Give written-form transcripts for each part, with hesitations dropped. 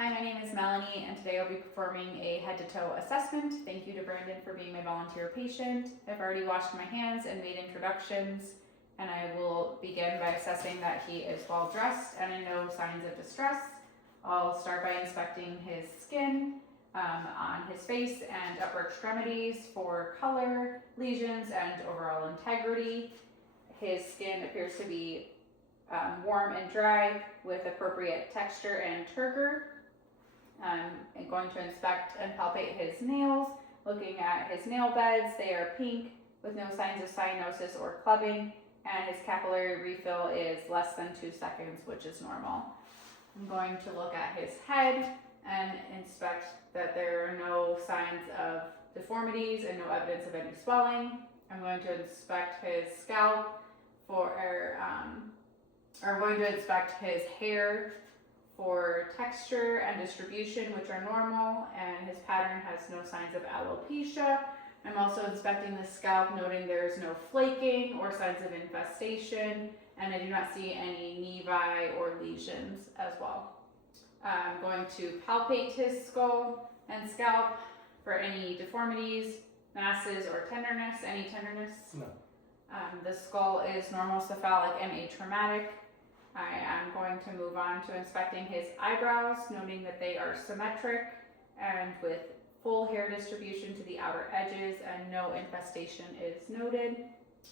Hi, my name is Melanie, and today I'll be performing a head-to-toe assessment. Thank you to Brandon for being my volunteer patient. I've already washed my hands and made introductions, and I will begin by assessing that he is well dressed and in no signs of distress. I'll start by inspecting his skin on his face and upper extremities for color, lesions, and overall integrity. His skin appears to be warm and dry with appropriate texture and turgor. I'm going to inspect and palpate his nails. Looking at his nail beds, they are pink with no signs of cyanosis or clubbing, and his capillary refill is less than 2 seconds, which is normal. I'm going to look at his head and inspect that there are no signs of deformities and no evidence of any swelling. I'm going to inspect his scalp I'm going to inspect his hair for texture and distribution, which are normal, and his pattern has no signs of alopecia. I'm also inspecting the scalp, noting there is no flaking or signs of infestation, and I do not see any nevi or lesions as well. I'm going to palpate his skull and scalp for any deformities, masses, or tenderness. Any tenderness? No. The skull is normal cephalic and atraumatic. I am going to move on to inspecting his eyebrows, noting that they are symmetric and with full hair distribution to the outer edges and no infestation is noted.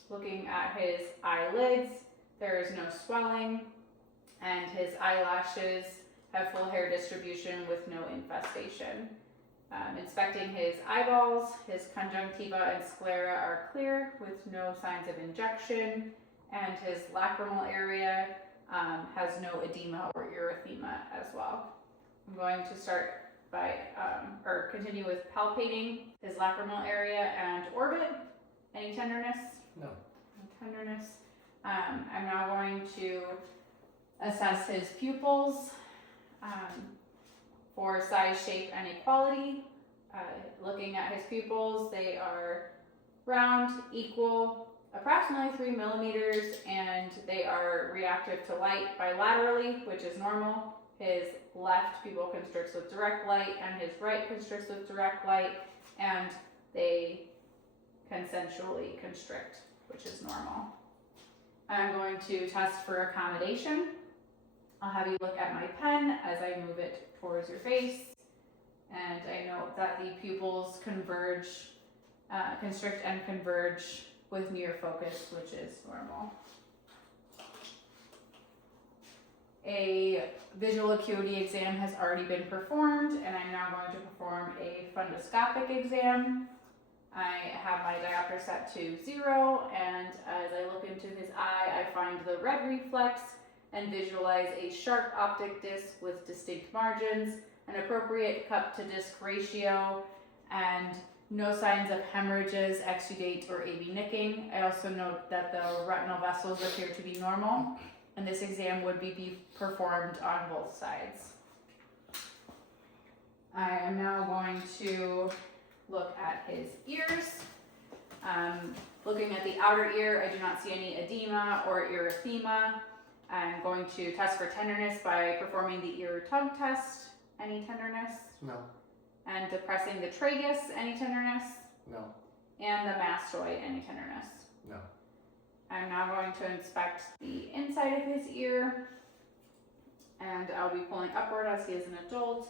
Looking at his eyelids, there is no swelling, and his eyelashes have full hair distribution with no infestation. Inspecting his eyeballs, his conjunctiva and sclera are clear with no signs of injection, and his lacrimal area has no edema or erythema as well. I'm going to start by, continue with palpating his lacrimal area and orbit. Any tenderness? No. No tenderness. I'm now going to assess his pupils for size, shape, and equality. Looking at his pupils, they are round, equal, approximately 3 millimeters, and they are reactive to light bilaterally, which is normal. His left pupil constricts with direct light, and his right constricts with direct light, and they consensually constrict, which is normal. I'm going to test for accommodation. I'll have you look at my pen as I move it towards your face, and I note that the pupils constrict and converge with near focus, which is normal. A visual acuity exam has already been performed, and I'm now going to perform a fundoscopic exam. I have my diopter set to 0, and as I look into his eye, I find the red reflex and visualize a sharp optic disc with distinct margins, an appropriate cup to disc ratio, and no signs of hemorrhages, exudate, or AV nicking. I also note that the retinal vessels appear to be normal, and this exam would be performed on both sides. I am now going to look at his ears. Looking at the outer ear, I do not see any edema or erythema. I'm going to test for tenderness by performing the ear tongue test. Any tenderness? No. And depressing the tragus, any tenderness? No. And the mastoid, any tenderness? No. I'm now going to inspect the inside of his ear, and I'll be pulling upward as he is an adult.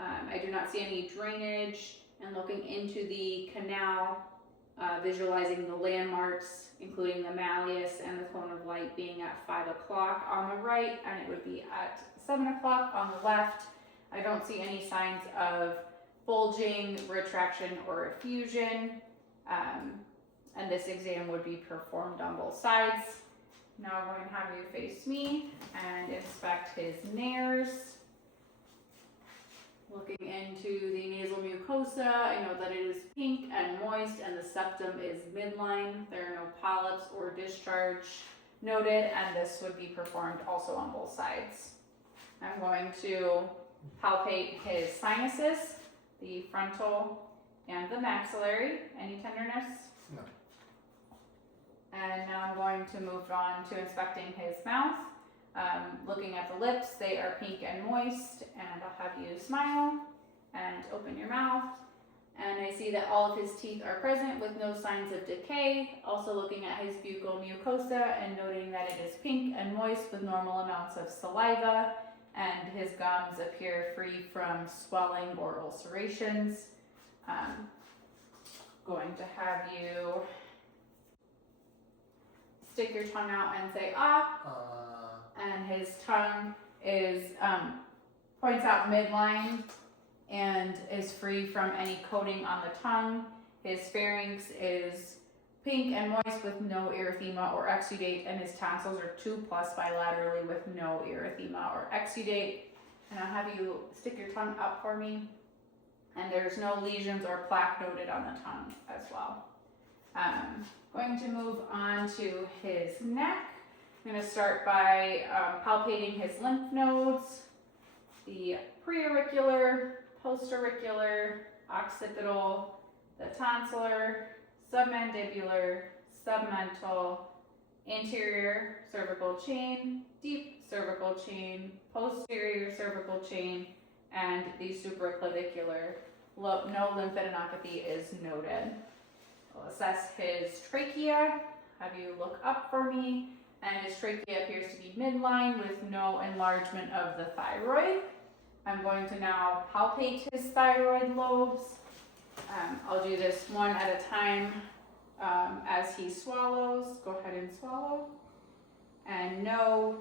I do not see any drainage, and looking into the canal, visualizing the landmarks, including the malleus and the cone of light being at 5 o'clock on the right, and it would be at 7 o'clock on the left. I don't see any signs of bulging, retraction, or effusion, and this exam would be performed on both sides. Now I'm going to have you face me and inspect his nares. Looking into the nasal mucosa, I know that it is pink and moist, and the septum is midline. There are no polyps or discharge noted, and this would be performed also on both sides. I'm going to palpate his sinuses, the frontal and the maxillary. Any tenderness? No. And now I'm going to move on to inspecting his mouth. Looking at the lips, they are pink and moist, and I'll have you smile and open your mouth. And I see that all of his teeth are present with no signs of decay. Also looking at his buccal mucosa and noting that it is pink and moist with normal amounts of saliva, and his gums appear free from swelling or ulcerations. Going to have you stick your tongue out and say ah, and his tongue is points out midline and is free from any coating on the tongue. His pharynx is pink and moist with no erythema or exudate, and his tonsils are 2+ bilaterally with no erythema or exudate. And I'll have you stick your tongue out for me. And there's no lesions or plaque noted on the tongue as well. Going to move on to his neck. I'm going to start by palpating his lymph nodes, the preauricular, postauricular, occipital, the tonsillar, submandibular, submental, anterior cervical chain, deep cervical chain, posterior cervical chain, and the supraclavicular. No lymphadenopathy is noted. We'll assess his trachea. Have you look up for me. And his trachea appears to be midline with no enlargement of the thyroid. I'm going to now palpate his thyroid lobes. I'll do this one at a time as he swallows. Go ahead and swallow. And no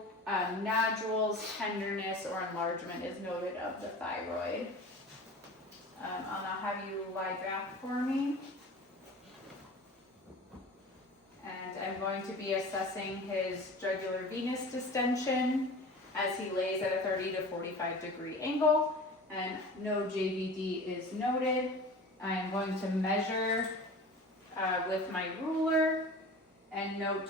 nodules, tenderness, or enlargement is noted of the thyroid. I'll now have you lie back for me. And I'm going to be assessing his jugular venous distension as he lays at a 30 to 45 degree angle, and no JVD is noted. I am going to measure with my ruler and note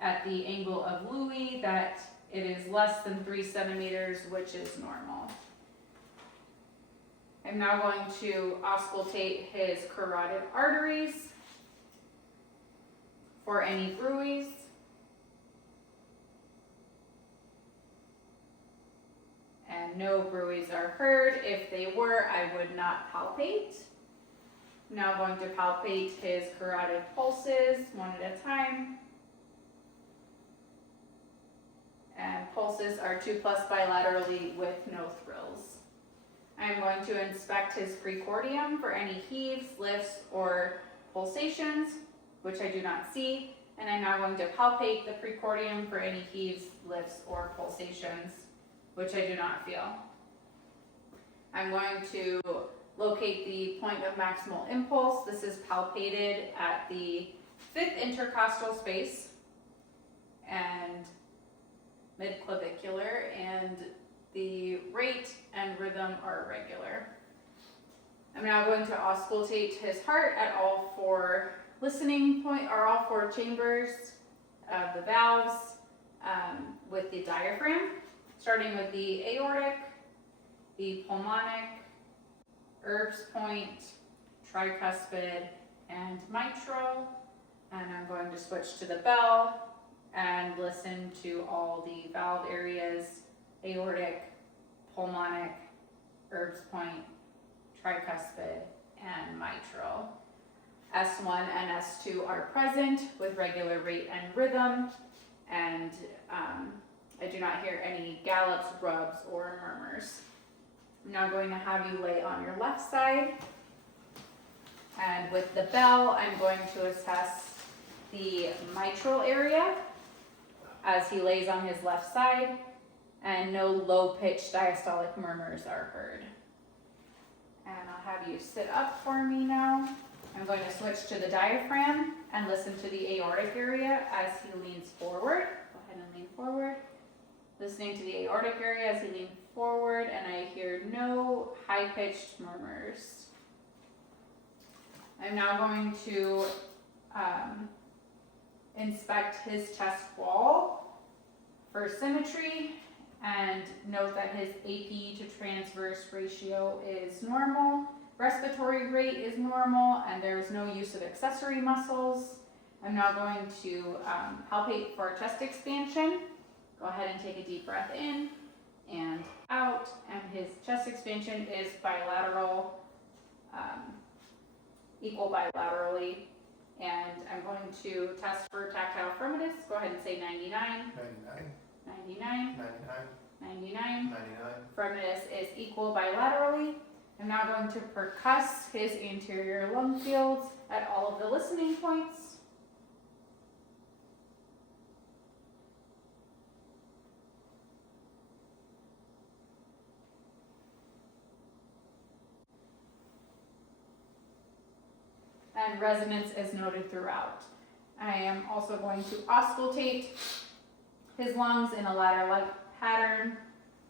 at the angle of Louis that it is less than 3 centimeters, which is normal. I'm now going to auscultate his carotid arteries for any bruits. And no bruits are heard. If they were, I would not palpate. I'm now going to palpate his carotid pulses one at a time. And pulses are 2+ bilaterally with no thrills. I'm going to inspect his precordium for any heaves, lifts, or pulsations, which I do not see. And I'm now going to palpate the precordium for any heaves, lifts, or pulsations, which I do not feel. I'm going to locate the point of maximal impulse. This is palpated at the 5th intercostal space and midclavicular, and the rate and rhythm are irregular. I'm now going to auscultate his heart at all 4 listening point, or all 4 chambers of the valves with the diaphragm, starting with the aortic, the pulmonic, Erb's point, tricuspid, and mitral. And I'm going to switch to the bell and listen to all the valve areas, aortic, pulmonic, Erb's point, tricuspid, and mitral. S1 and S2 are present with regular rate and rhythm, and I do not hear any gallops, rubs, or murmurs. I'm now going to have you lay on your left side, and with the bell, I'm going to assess the mitral area as he lays on his left side, and no low-pitched diastolic murmurs are heard. And I'll have you sit up for me now. I'm going to switch to the diaphragm and listen to the aortic area as he leans forward. Go ahead and lean forward. Listening to the aortic area as he leans forward, and I hear no high-pitched murmurs. I'm now going to inspect his chest wall for symmetry and note that his AP to transverse ratio is normal. Respiratory rate is normal, and there is no use of accessory muscles. I'm now going to palpate for chest expansion. Go Go ahead and take a deep breath in and out, and his chest expansion is bilateral, equal bilaterally. And I'm going to test for tactile firmness. Go ahead and say 99. 99. 99. Firmness is equal bilaterally. I'm now going to percuss his anterior lung fields at all of the listening points. And resonance is noted throughout. I am also going to auscultate his lungs in a ladder-like pattern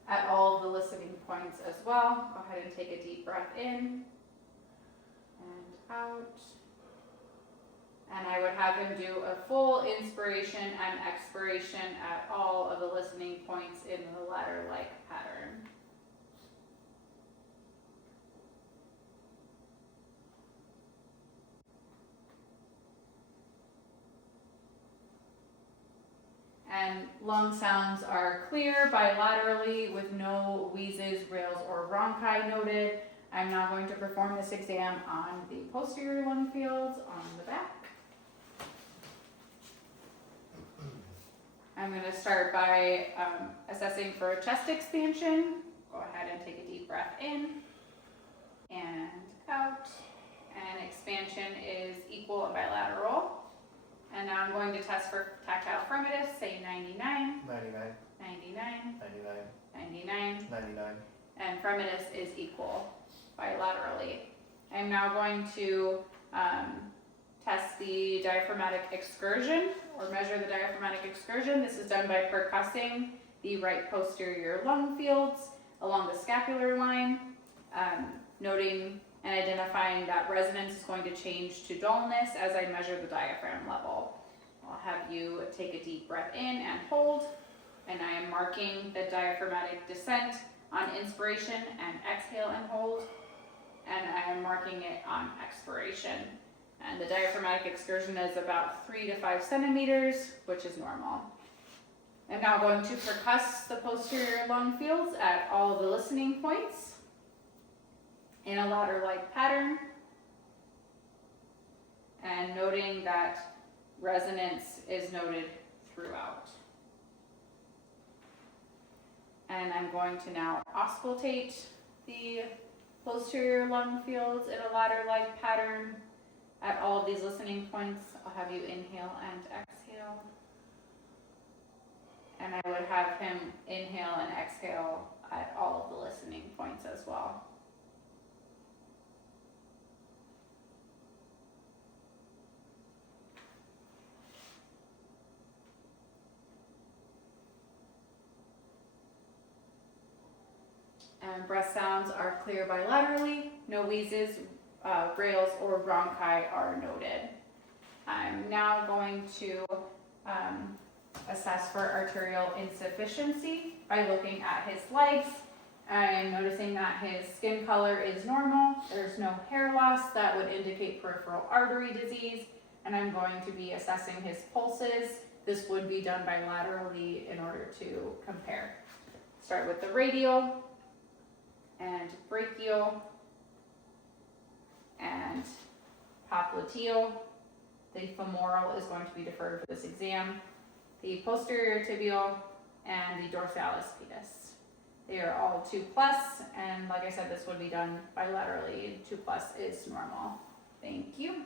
at all of the listening points as well. Go ahead and take a deep breath in and out. And I would have him do a full inspiration and expiration at all of the listening points in the ladder-like pattern. And lung sounds are clear bilaterally with no wheezes, rales, or bronchi noted. I'm now going to perform this exam on the posterior lung fields on the back. I'm going to start by assessing for chest expansion. Go ahead and take a deep breath in and out. And expansion is equal and bilateral. And now I'm going to test for tactile firmness, say 99. 99. And firmness is equal bilaterally. I'm now going to test the diaphragmatic excursion, or measure the diaphragmatic excursion. This is done by percussing the right posterior lung fields along the scapular line, noting and identifying that resonance is going to change to dullness as I measure the diaphragm level. I'll have you take a deep breath in and hold, and I am marking the diaphragmatic descent on inspiration and exhale and hold, and I am marking it on expiration. And the diaphragmatic excursion is about 3 to 5 centimeters, which is normal. I'm now going to percuss the posterior lung fields at all of the listening points in a ladder-like pattern, and noting that resonance is noted throughout. And I'm going to now auscultate the posterior lung fields in a ladder-like pattern at all of these listening points. I'll have you inhale and exhale. And I would have him inhale and exhale at all of the listening points as well. And breath sounds are clear bilaterally. No wheezes, rales, or bronchi are noted. I'm now going to assess for arterial insufficiency by looking at his legs. I'm noticing that his skin color is normal. There's no hair loss that would indicate peripheral artery disease. And I'm going to be assessing his pulses. This would be done bilaterally in order to compare. Start with the radial and brachial and popliteal. The femoral is going to be deferred for this exam. The posterior tibial and the dorsalis pedis. They are all 2+, and like I said, this would be done bilaterally. 2+ is normal. Thank you.